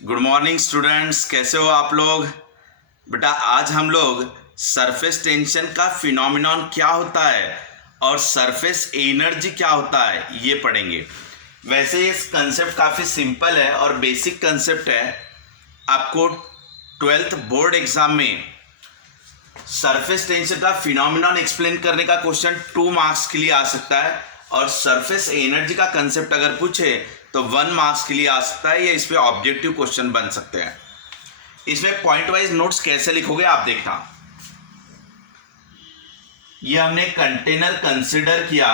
Good morning students, कैसे हो आप लोग। बेटा आज हम लोग सरफेस टेंशन का फिनोमिनॉन क्या होता है और सरफेस एनर्जी क्या होता है ये पढ़ेंगे। वैसे ये कंसेप्ट काफ़ी सिंपल है और बेसिक कंसेप्ट है। आपको 12th बोर्ड एग्जाम में सरफेस टेंशन का फिनोमिनॉन एक्सप्लेन करने का क्वेश्चन 2 मार्क्स के लिए आ सकता है और सरफेस एनर्जी का कंसेप्ट अगर पूछे तो 1 मार्क्स के लिए आ सकता है या इस पे ऑब्जेक्टिव क्वेश्चन बन सकते हैं। इसमें पॉइंट वाइज नोट्स कैसे लिखोगे आप देखना। ये हमने कंटेनर कंसिडर किया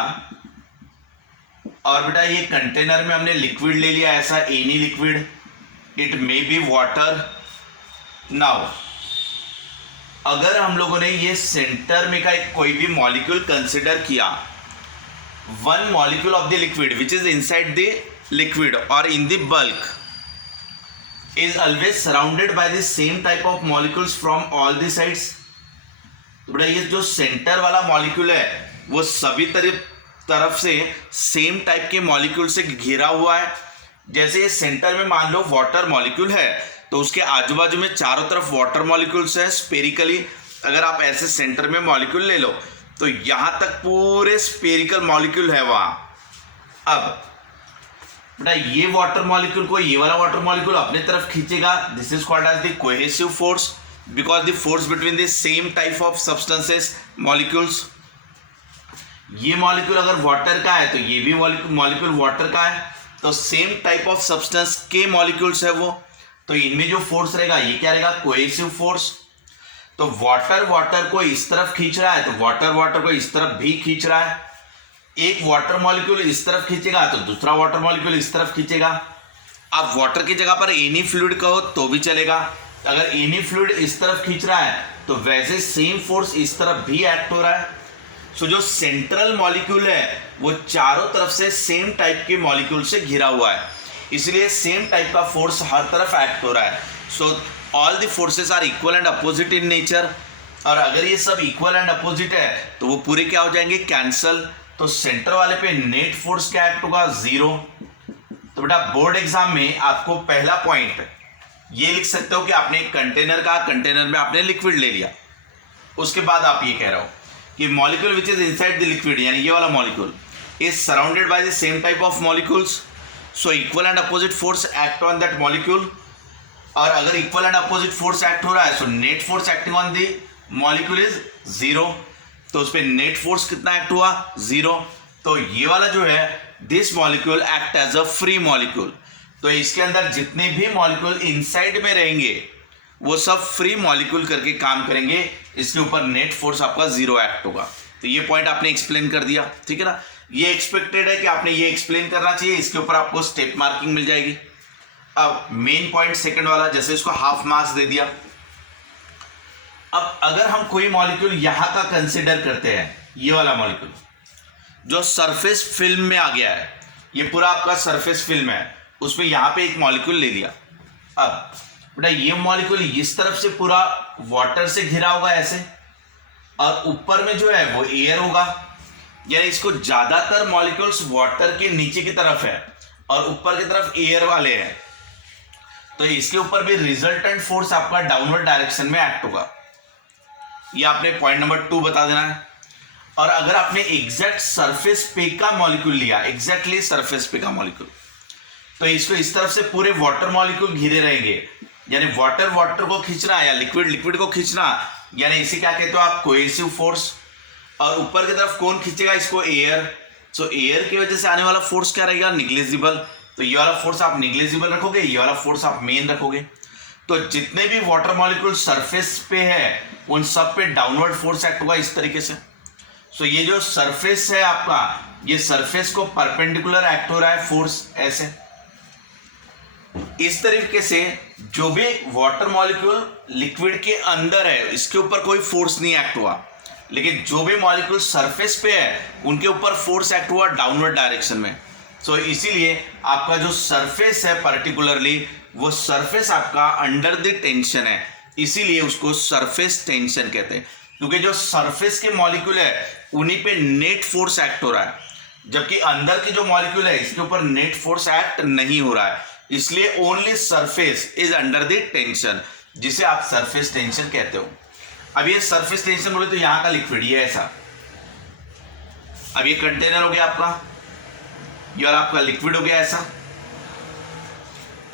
और बेटा ये कंटेनर में हमने लिक्विड ले लिया, ऐसा any liquid, it may be water. Now अगर हम लोगों ने ये सेंटर में का एक कोई भी मॉलिक्यूल कंसिडर किया, one molecule of the liquid which is inside the liquid or in the bulk is always surrounded by the same type of molecules from all the sides। तो बेटा ये जो सेंटर वाला मॉलिक्यूल है वो सभी तरफ से सेम टाइप के मॉलिक्यूल से घिरा हुआ है। जैसे ये सेंटर में मान लो वाटर मॉलिक्यूल है तो उसके आजू बाजू में चारों तरफ वाटर मॉलिक्यूल्स है स्पेरिकली। अगर आप ऐसे सेंटर में मॉलिक्यूल ले लो तो यहां तक पूरे स्पेरिकल मॉलिक्यूल है वहां। अब बेटा ये वाटर मॉलिक्यूल को ये वाला वाटर मॉलिक्यूल अपने तरफ खींचेगा, this is called as the cohesive force because the force between the same type of substances molecules. ये मॉलिक्यूल अगर वाटर का है तो ये भी मॉलिक्यूल वाटर का है, तो सेम टाइप ऑफ सब्सटेंस के मॉलिक्यूल्स है वो, तो इनमें जो फोर्स रहेगा ये क्या रहेगा, कोहेसिव फोर्स। तो वाटर वाटर को इस तरफ खींच रहा है तो वाटर वाटर को इस तरफ भी खींच रहा है। एक वाटर मॉलिक्यूल इस तरफ खींचेगा तो दूसरा वाटर मॉलिक्यूल इस तरफ खींचेगा। आप वाटर की जगह पर एनी फ्लूइड कहो तो भी चलेगा। अगर एनी फ्लूइड इस तरफ खींच रहा है तो वैसे सेम फोर्स इस तरफ भी एक्ट हो रहा है। सो जो सेंट्रल मॉलिक्यूल है वो चारों तरफ से सेम टाइप के मॉलिक्यूल से घिरा हुआ है, इसलिए सेम टाइप का फोर्स हर तरफ एक्ट हो रहा है। So all the forces are equal and opposite in nature. और अगर ये सब इक्वल एंड अपोजिट है तो वो पूरे क्या हो जाएंगे, कैंसल। तो सेंटर वाले पे नेट फोर्स क्या एक्ट होगा, 0। तो बेटा बोर्ड एग्जाम में आपको पहला पॉइंट ये लिख सकते हो कि आपने एक कंटेनर का, कंटेनर में आपने लिक्विड ले लिया, उसके बाद आप ये कह रहे हो कि molecule which is inside the liquid यानी ये वाला molecule is surrounded by the same type of molecules, so equal and opposite force act on that molecule. और अगर equal and opposite force act हो रहा है so net force acting on the molecule is 0। तो उस पर net force कितना act हुआ, 0। तो ये वाला जो है this molecule act as a free molecule, तो इसके अंदर जितने भी मॉलिक्यूल इनसाइड में रहेंगे वो सब फ्री मॉलिक्यूल करके काम करेंगे, इसके ऊपर नेट फोर्स आपका 0 एक्ट होगा। तो ये पॉइंट आपने एक्सप्लेन कर दिया, ठीक है ना। ये एक्सपेक्टेड है कि आपने ये एक्सप्लेन करना चाहिए, इसके ऊपर आपको स्टेप मार्किंग मिल जाएगी। अब मेन पॉइंट सेकंड वाला, जैसे इसको हाफ मार्क्स दे दिया। अब अगर हम कोई मॉलिक्यूल यहां का कंसिडर करते हैं, ये वाला मॉलिक्यूल जो सरफेस फिल्म में आ गया है, ये पूरा आपका सरफेस फिल्म है, उसमें यहां पे एक मॉलिक्यूल ले लिया। अब बेटा ये मॉलिक्यूल इस तरफ से पूरा वाटर से घिरा होगा ऐसे, और ऊपर में जो है वो एयर होगा, यानी इसको ज्यादातर मॉलिक्यूल्स वाटर के नीचे की तरफ है और ऊपर की तरफ एयर वाले हैं, तो इसके ऊपर भी रिजल्टेंट फोर्स आपका डाउनवर्ड डायरेक्शन में एक्ट होगा। ये आपने पॉइंट नंबर 2 बता देना है। और अगर आपने एग्जैक्ट सरफेस पे का मॉलिक्यूल लिया, एग्जैक्टली सरफेस पे का मॉलिक्यूल, तो इसको इस तरफ से पूरे वाटर मॉलिक्यूल घिरे रहेंगे, यानी वाटर वाटर को खींचना या लिक्विड लिक्विड को खींचना, यानी इसे क्या कहते हो आप, कोहेसिव फोर्स। और ऊपर की तरफ कौन खींचेगा इसको, एयर। सो एयर की वजह से आने वाला फोर्स क्या रहेगा, निग्लेजिबल। तो ये वाला फोर्स आप निग्लेजिबल रखोगे, ये वाला फोर्स आप मेन रखोगे। तो जितने भी वाटर मॉलिक्यूल सरफेस पे है उन सब पे डाउनवर्ड फोर्स एक्ट होगा इस तरीके से। सो ये जो सरफेस है आपका, ये सरफेस को परपेंडिकुलर एक्ट हो रहा है फोर्स ऐसे। इस तरीके से जो भी वाटर मॉलिक्यूल लिक्विड के अंदर है इसके ऊपर कोई फोर्स नहीं एक्ट हुआ, लेकिन जो भी मॉलिक्यूल सरफेस पे है उनके ऊपर फोर्स एक्ट हुआ डाउनवर्ड डायरेक्शन में। सो इसीलिए आपका जो सरफेस है पर्टिकुलरली वो सरफेस आपका अंडर द टेंशन है, इसीलिए उसको सरफेस टेंशन कहते हैं, क्योंकि जो सरफेस के मॉलिक्यूल है उन्हीं पे नेट फोर्स एक्ट हो रहा है, जबकि अंदर की जो मॉलिक्यूल है इसके ऊपर नेट फोर्स एक्ट नहीं हो रहा है। इसलिए only surface is under the tension, जिसे आप सरफेस टेंशन कहते हो। अब ये सरफेस टेंशन बोले तो यहां का लिक्विड ये ऐसा, अब ये कंटेनर हो गया आपका, ये और आपका लिक्विड हो गया ऐसा।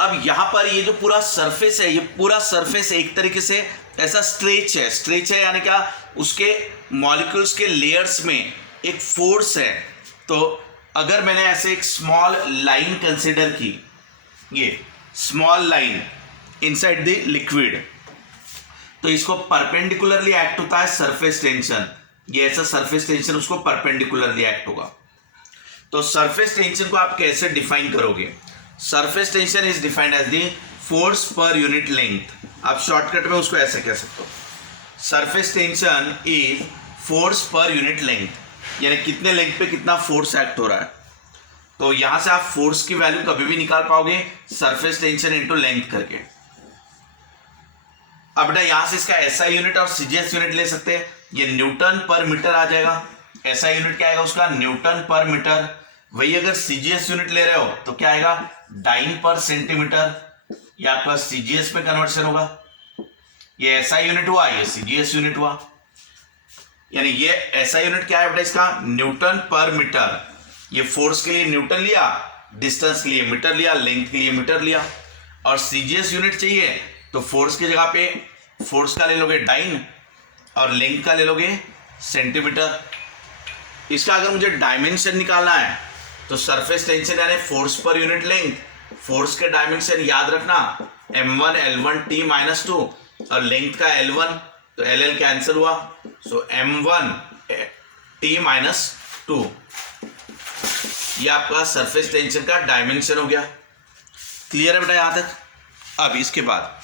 अब यहां पर ये जो पूरा सरफेस है, ये पूरा सरफेस एक तरीके से ऐसा स्ट्रेच है यानी क्या, उसके मॉलिक्यूल्स के लेयर्स में एक फोर्स है। तो अगर मैंने ऐसे एक स्मॉल लाइन कंसिडर की, ये small line inside the liquid, तो इसको परपेंडिकुलरली एक्ट होता है सरफेस टेंशन। ये ऐसा सरफेस टेंशन उसको परपेंडिकुलरली एक्ट होगा। तो सरफेस टेंशन को आप कैसे डिफाइन करोगे? Surface tension is defined as the force per unit length. आप शॉर्टकट में उसको ऐसे कह सकते हो, surface tension is force per unit length, यानी कितने लेंथ पे कितना फोर्स एक्ट हो रहा है। तो यहां से आप फोर्स की वैल्यू कभी भी निकाल पाओगे सरफेस टेंशन इनटू लेंथ करके। अब बेटा यहां से इसका एसआई यूनिट और सीजीएस यूनिट ले सकते हैं। ये न्यूटन पर मीटर आ जाएगा। एसआई यूनिट क्या आएगा उसका? न्यूटन पर मीटर। वही अगर सीजीएस यूनिट ले रहे हो तो क्या आएगा? डाइन पर सेंटीमीटर। ये आपका सीजीएस में कन्वर्शन होगा। ये एसआई यूनिट हुआ, ये सीजीएस यूनिट हुआ। यानी ये एसआई यूनिट क्या है बेटा इसका? न्यूटन पर मीटर। ये फोर्स के लिए न्यूटन लिया, डिस्टेंस के लिए मीटर लिया, लेंथ के लिए मीटर लिया। और सीजीएस यूनिट चाहिए तो फोर्स की जगह पे फोर्स का ले लोगे डाइन और लेंथ का ले लोगे सेंटीमीटर। इसका अगर मुझे डायमेंशन निकालना है तो सरफेस टेंशन यानी force per unit length, force के डायमेंशन याद रखना m1 L1 T - 2 और लेंथ का L1, तो LL कैंसिल हुआ, सो m1 T - 2। ये आपका सरफेस टेंशन का डायमेंशन हो गया। क्लियर है बेटा यहां तक? अब इसके बाद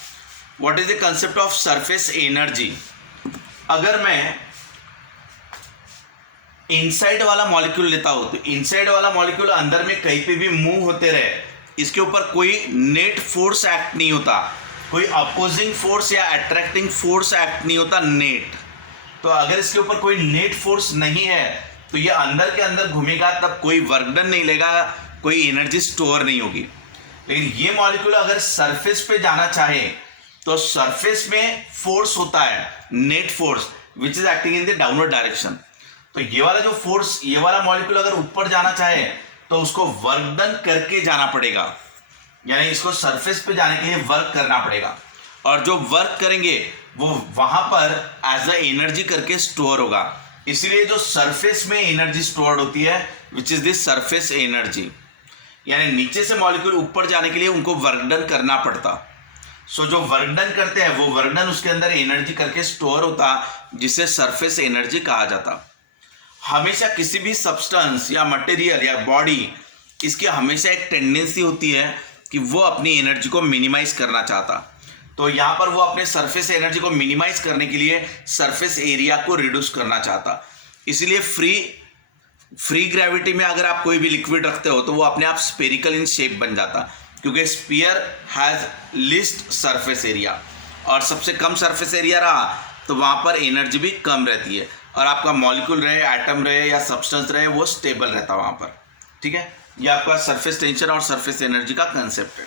what is the concept of surface energy. अगर मैं इनसाइड वाला मॉलिक्यूल लेता हूं तो इनसाइड वाला मॉलिक्यूल अंदर में कहीं पे भी मूव होते रहे, इसके ऊपर कोई नेट फोर्स एक्ट नहीं होता, कोई अपोजिंग फोर्स या अट्रैक्टिंग फोर्स एक्ट नहीं होता नेट। तो अगर इसके ऊपर कोई नेट फोर्स नहीं है तो ये अंदर के अंदर घूमेगा, तब कोई वर्क डन नहीं लेगा, कोई एनर्जी स्टोर नहीं होगी। लेकिन ये मॉलिक्यूल अगर सरफेस पे जाना चाहे तो सरफेस में फोर्स होता है, net force which is acting in the downward direction. तो ये वाला जो फोर्स, ये वाला मॉलिक्यूल अगर ऊपर जाना चाहे तो उसको वर्क डन करके जाना पड़ेगा, यानी इसको सरफेस पे जाने के लिए वर्क करना पड़ेगा। और जो वर्क करेंगे वो वहां पर एज अ एनर्जी करके स्टोर होगा। इसलिए जो सरफेस में एनर्जी स्टोर्ड होती है which is the surface energy, यानी नीचे से मॉलिक्यूल ऊपर जाने के लिए उनको वर्क डन करना पड़ता। सो जो वर्क डन करते हैं वो वर्क डन उसके अंदर एनर्जी करके स्टोर होता, जिसे सरफेस एनर्जी कहा जाता। हमेशा किसी भी सब्सटेंस या मटेरियल या बॉडी, इसकी हमेशा एक टेंडेंसी होती है कि वो अपनी एनर्जी को मिनिमाइज करना चाहता। तो यहाँ पर वो अपने सरफेस एनर्जी को मिनिमाइज करने के लिए सरफेस एरिया को रिड्यूस करना चाहता। इसलिए फ्री ग्रेविटी में अगर आप कोई भी लिक्विड रखते हो तो वो अपने आप स्पेरिकल इन शेप बन जाता, क्योंकि sphere has list surface area, और सबसे कम सरफेस एरिया रहा तो वहाँ पर एनर्जी भी कम रहती है, और आपका मॉलिक्यूल रहे, एटम रहे या सब्सटेंस रहे, वो स्टेबल रहता वहाँ पर। ठीक है, ये आपका सरफेस टेंशन और सरफेस एनर्जी का कंसेप्ट है।